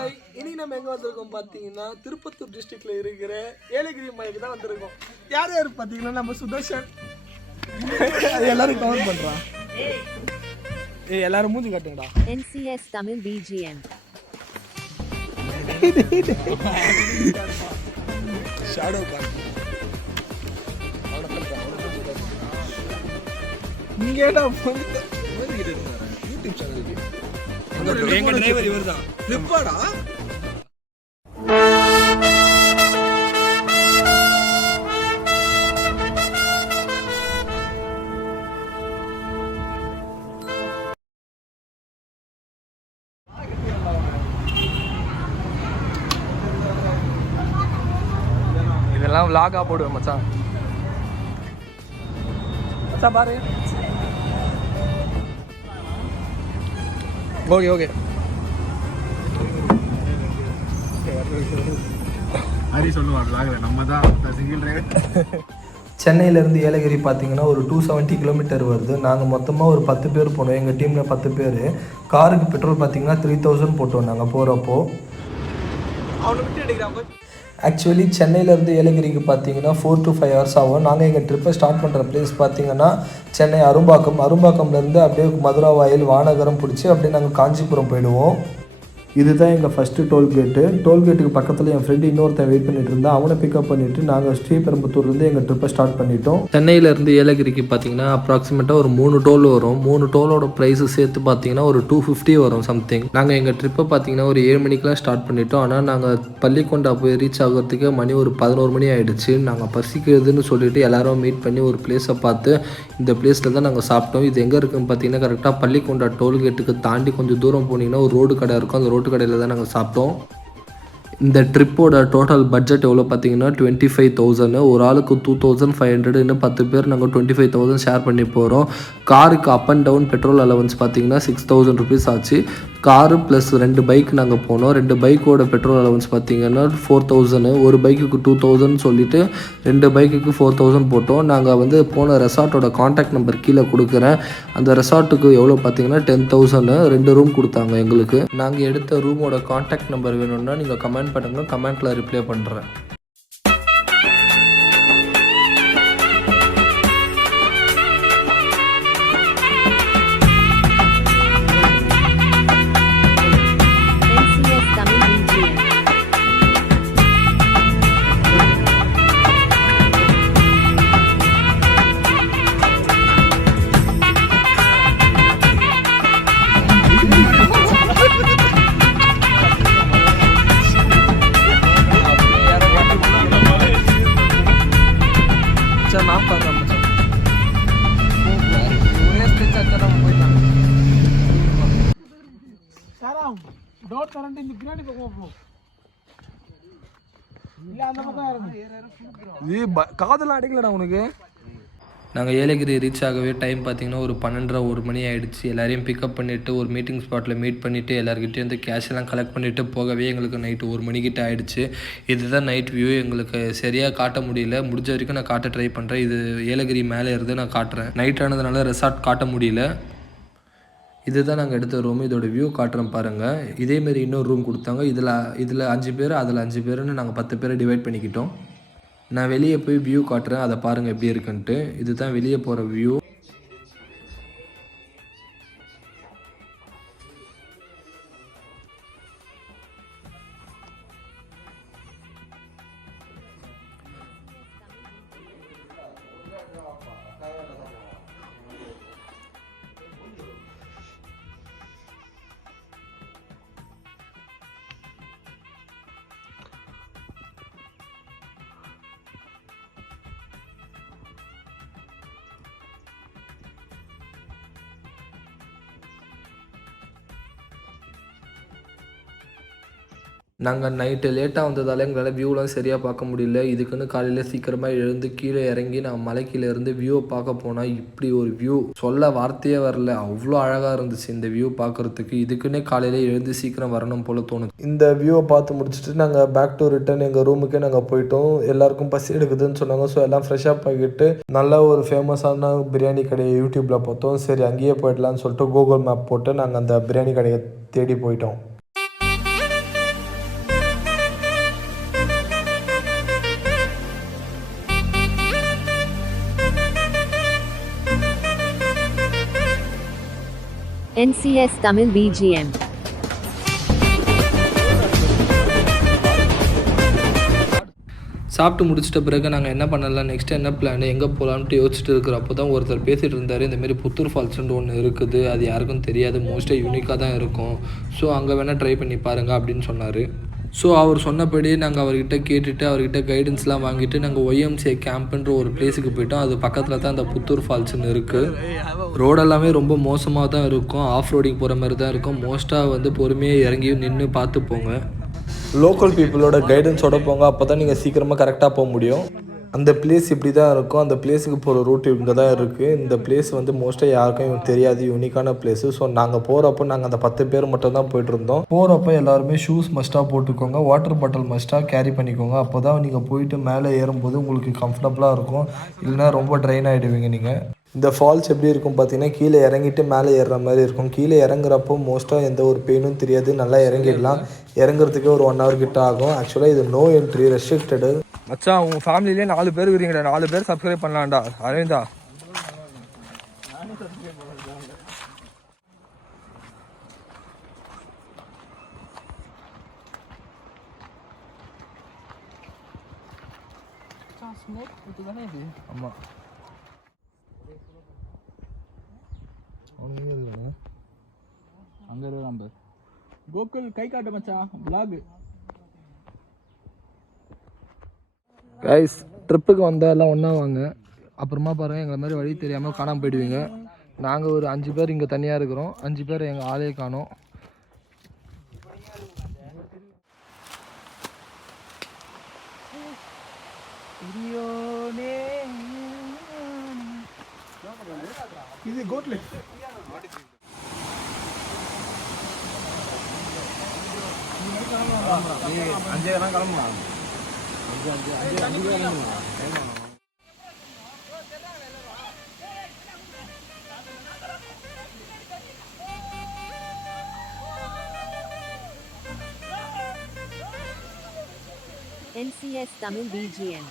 Hi, இனி நம்ம எங்கே வந்திருக்கோம் பார்த்தீங்கன்னா திருப்பத்தூர் டிஸ்ட்ரிக்ட்ல இருக்கிற ஏலகிரி மலைக்கு தான் வந்திருக்கோம். யார் யார் பார்த்தீங்கன்னா நம்ம சுதர்ஷன் எல்லாரும் கவர் பண்ணுறான். எல்லாரும் மூஞ்சி காட்டுங்கடா. NCS தமிழ் BGM ஷாடோ காட்டு. நீங்க ஏடா யூடியூப் சேனலுக்கு எங்க டிரைவர் இவர்தான். ஃபிளிப்பாடா இதெல்லாம் vlog-ஆ போடுவேன் மச்சான். மச்சான் பாரு. ஓகே ஹரி சொல்லுவாங்க vlog-ல நம்ம தான் சிங்கிள் டிரைவர். சென்னையிலேருந்து ஏலகிரி பார்த்தீங்கன்னா ஒரு 270 கிலோமீட்டர் வருது. நாங்கள் மொத்தமாக ஒரு 10 பேர் போனோம். எங்கள் டீமில் 10 பேர். காருக்கு பெட்ரோல் பார்த்தீங்கன்னா 3000 போட்டோம் நாங்கள் போகிறப்போ. அவனை விட்டு எடுக்கிறாங்க. ஆக்சுவலி சென்னையிலேருந்து ஏலகிரிக்கு பார்த்தீங்கன்னா 4 to 5 hours ஆகும். நாங்கள் எங்கள் ட்ரிப்பை ஸ்டார்ட் பண்ணுற பிளேஸ் பார்த்தீங்கன்னா சென்னை அரும்பாக்கம்லேருந்து அப்படியே மதுரா வாயில் வானகரம் பிடிச்சி அப்படியே நாங்கள் காஞ்சிபுரம் போயிடுவோம். இதுதான் எங்கள் ஃபஸ்ட்டு டோல்கேட்டுக்கு பக்கத்தில் என் ஃப்ரெண்டு இன்னொருத்தன் வெயிட் பண்ணிட்டு இருந்தா. அவனை பிக்கப் பண்ணிவிட்டு நாங்கள் ஸ்ரீபெரும்புத்தூர்லேருந்து எங்கள் ட்ரிப்பை ஸ்டார்ட் பண்ணிட்டோம். சென்னையிலேருந்து ஏலகிரிக்கு பார்த்தீங்கன்னா அப்ராக்சிமேட்டாக ஒரு 3 டோல் வரும். 3 டோலோட ப்ரைஸு சேர்த்து பார்த்தீங்கன்னா ஒரு 250 வரும் சம்திங். நாங்கள் எங்கள் ட்ரிப்பை பார்த்தீங்கன்னா ஒரு 7 மணிக்கெலாம் ஸ்டார்ட் பண்ணிட்டோம். ஆனால் நாங்கள் பள்ளிக்கொண்டா போய் ரீச் ஆகிறதுக்கு மணி ஒரு 11 மணி ஆகிடுச்சு. நாங்கள் பசிக்கிறதுன்னு சொல்லிட்டு எல்லாரும் மீட் பண்ணி ஒரு பிளேஸை பார்த்து இந்த பிளேஸில் தான் நாங்கள் சாப்பிட்டோம். இது எங்கே இருக்குன்னு பார்த்தீங்கன்னா கரெக்டாக பள்ளிக்கொண்டா டோல்கேட்டுக்கு தாண்டி கொஞ்சம் தூரம் போனீங்கன்னா ஒரு ரோடு கடை இருக்கும். அந்த ரோட்டு கடையில் தான் நாங்கள் சாப்பிட்டோம். இந்த ட்ரிப்போட டோட்டல் பட்ஜெட் எவ்வளோ பார்த்தீங்கன்னா 25,000. ஒரு ஆளுக்கு 2,500. இன்னும் 10 பேர் நாங்கள் 25,000 ஷேர் பண்ணி போகிறோம். காருக்கு up and down petrol allowance பார்த்தீங்கன்னா 6,000 ருபீஸ் ஆச்சு. காரு ப்ளஸ் 2 பைக் நாங்கள் போனோம். 2 பைக்கோட பெட்ரோல் அலவன்ஸ் பார்த்தீங்கன்னா 4,000. ஒரு பைக்குக்கு 2,000 சொல்லிவிட்டு 2 பைக்குக்கு 4,000 போட்டோம். நாங்கள் போன ரெசார்ட்டோட காண்டாக்ட் நம்பர் கீழே கொடுக்குறேன். அந்த ரெசார்ட்டுக்கு எவ்வளோ பார்த்தீங்கன்னா 10,000. 2 ரூம் கொடுத்தாங்க எங்களுக்கு. நாங்கள் எடுத்த ரூமோட காண்டாக்ட் நம்பர் வேணும்னா நீங்கள் கமெண்ட் பண்ணுங்கள். கமெண்ட்டில் ரிப்ளை பண்ணுறேன். NCS தமிழ் BGM நான் பார்க்குறேன் மச்சான். ஒரே ஸ்டெச் அச்சா போயிட்டாங்க. சாராம் டோர் தரண்டு இந்த பின்னாடி பக்கம் போ. இல்ல அந்த பக்கம் இறங்கு. இது காதெல்லாம் அடிக்கலடா உனக்கு. நாங்கள் ஏலகிரி ரீச் ஆகவே டைம் பார்த்தீங்கன்னா ஒரு 12:30 மணி ஆகிடுச்சு. எல்லாரையும் பிக்கப் பண்ணிவிட்டு ஒரு மீட்டிங் ஸ்பாட்டில் மீட் பண்ணிவிட்டு எல்லாருக்கிட்டேயும் கேஷ் எல்லாம் கலெக்ட் பண்ணிவிட்டு போகவே எங்களுக்கு நைட்டு 1 மணிக்கிட்ட ஆகிடுச்சு. இதுதான் நைட் வியூ. எங்களுக்கு சரியாக காட்ட முடியல. முடிஞ்ச வரைக்கும் நான் காட்ட ட்ரை பண்ணுறேன். இது ஏலகிரி மேலே இருந்து நான் காட்டுறேன். நைட் ஆனதுனால ரெசார்ட் காட்ட முடியல. இதுதான் நாங்கள் எடுத்த ரூம். இதோட வியூ காட்டுறோம் பாருங்கள். இதேமாரி இன்னொரு ரூம் கொடுத்தாங்க. இதில் 5 பேர், அதில் 5 பேருன்னு நாங்கள் 10 பேரை டிவைட் பண்ணிக்கிட்டோம். நான் வெளியே போய் வியூ காட்டுறேன். அதை பாருங்கள் எப்படி இருக்குன்ட்டு. இதுதான் வெளியே போகிற வியூ. நாங்கள் நைட்டு லேட்டாக வந்ததால் எங்களால் வியூலாம் சரியாக பார்க்க முடியல. இதுக்குன்னு காலையில் சீக்கிரமாக எழுந்து கீழே இறங்கி நான் மலைக்கீழேருந்து வியூவை பார்க்க போனால் இப்படி ஒரு வியூ சொல்ல வார்த்தையே வரல. அவ்வளோ அழகாக இருந்துச்சு இந்த வியூ பார்க்குறதுக்கு. இதுக்குன்னே காலையில் எழுந்து சீக்கிரம் வரணும் போல் தோணுது. இந்த வியூவை பார்த்து முடிச்சுட்டு நாங்கள் பேக் டு ரிட்டர்ன் எங்கள் ரூமுக்கே நாங்கள் போயிட்டோம். எல்லாருக்கும் பசி எடுக்குதுன்னு சொன்னாங்க. ஸோ எல்லாம் ஃப்ரெஷ்ஷாக ஆகிட்டு நல்ல ஒரு ஃபேமஸான பிரியாணி கடையை யூடியூப்பில் பார்த்தோம். சரி அங்கேயே போயிடலான்னு சொல்லிட்டு கூகுள் மேப் போட்டு நாங்கள் அந்த பிரியாணி கடையை தேடி போயிட்டோம். NCS Tamil BGM. சாப்பிட்டு முடிச்சிட்ட பிறகு நாங்கள் என்ன பண்ணலாம், நெக்ஸ்ட் என்ன பிளான், எங்கே போகலான்ட்டு யோசிச்சுட்டு இருக்கிறப்போ தான் ஒருத்தர் பேசிகிட்டு இருந்தார். இந்தமாரி புத்தூர் ஃபால்ஸ்ன்னு ஒன்று இருக்குது, அது யாருக்கும் தெரியாது, மோஸ்ட்டாக யூனிக்காக தான் இருக்கும், ஸோ அங்கே வேணால் ட்ரை பண்ணி பாருங்கள் அப்படின்னு சொன்னார். ஸோ அவர் சொன்னபடி நாங்கள் அவர்கிட்ட கேட்டுட்டு அவர்கிட்ட கைடன்ஸ்லாம் வாங்கிட்டு நாங்கள் YMCA கேம்ப்ன்ற ஒரு பிளேஸுக்கு போயிட்டோம். அது பக்கத்தில் தான் அந்த புத்தூர் ஃபால்ஸ்ன்னு இருக்குது. ரோடெல்லாமே ரொம்ப மோசமாக தான் இருக்கும், ஆஃப் ரோடிங் போகிற மாதிரி தான் இருக்கும். மோஸ்ட்டாக வந்து பொறுமையாக இறங்கி நின்று பார்த்து போங்க. லோக்கல் பீப்புளோட கைடன்ஸோட போங்க, அப்போ தான் நீங்கள் சீக்கிரமாக கரெக்டாக போக முடியும். அந்த பிளேஸ் இப்படி தான் இருக்கும், அந்த பிளேஸுக்கு போகிற ரூட் இங்கே தான் இருக்குது. இந்த பிளேஸ் வந்து மோஸ்ட்டாக யாருக்கும் தெரியாது, யூனிக்கான பிளேஸு. ஸோ நாங்கள் போகிறப்போ நாங்கள் அந்த 10 பேர் மட்டும் தான் போயிட்டுருந்தோம். போகிறப்போ எல்லாருமே ஷூஸ் மஸ்ட்டாக போட்டுக்கோங்க, வாட்டர் பாட்டில் மஸ்ட்டாக கேரி பண்ணிக்கோங்க. அப்போ தான் நீங்கள் போயிட்டு மேலே ஏறும்போது உங்களுக்கு கம்ஃபர்டபுளாக இருக்கும், இல்லைனா ரொம்ப ட்ரெயின் ஆகிடுவீங்க நீங்கள். இந்த ஃபால்ஸ் எப்படி இருக்கும் பார்த்தீங்கன்னா, கீழே இறங்கிட்டு மேலே ஏறுற மாதிரி இருக்கும். கீழே இறங்குறப்போ மோஸ்ட்டாக எந்த ஒரு பெயினும் தெரியாது, நல்லா இறங்கிடலாம். இறங்குறதுக்கே ஒரு 1 hour கிட்ட ஆகும். ஆக்சுவலாக இது நோ என்ட்ரி, ரெஸ்ட்ரிக்டடு. மச்சான் உங்கள் ஃபேமிலியிலே 4 பேர் இருக்கிறீங்கடா, 4 பேர் சப்ஸ்கிரைப் பண்ணலாம்டா. அரவிந்தா ஆமாம் அங்கே இருக்கான் பார். கோகுல் கை காட்டு மச்சான், vlog. கைஸ், ட்ரிப்புக்கு வந்தால் எல்லாம் ஒன்றா வாங்க. அப்புறமா பாருங்கள், எங்களை மாதிரி வழி தெரியாமல் காணாமல் போயிடுவீங்க. நாங்கள் ஒரு 5 பேர் இங்கே தனியாக இருக்கிறோம், 5 பேர் எங்கள் ஆளே காணோம். இது கோட்ல அஞ்சே தான் கிளம்பலாம். NCS Tamil BGM.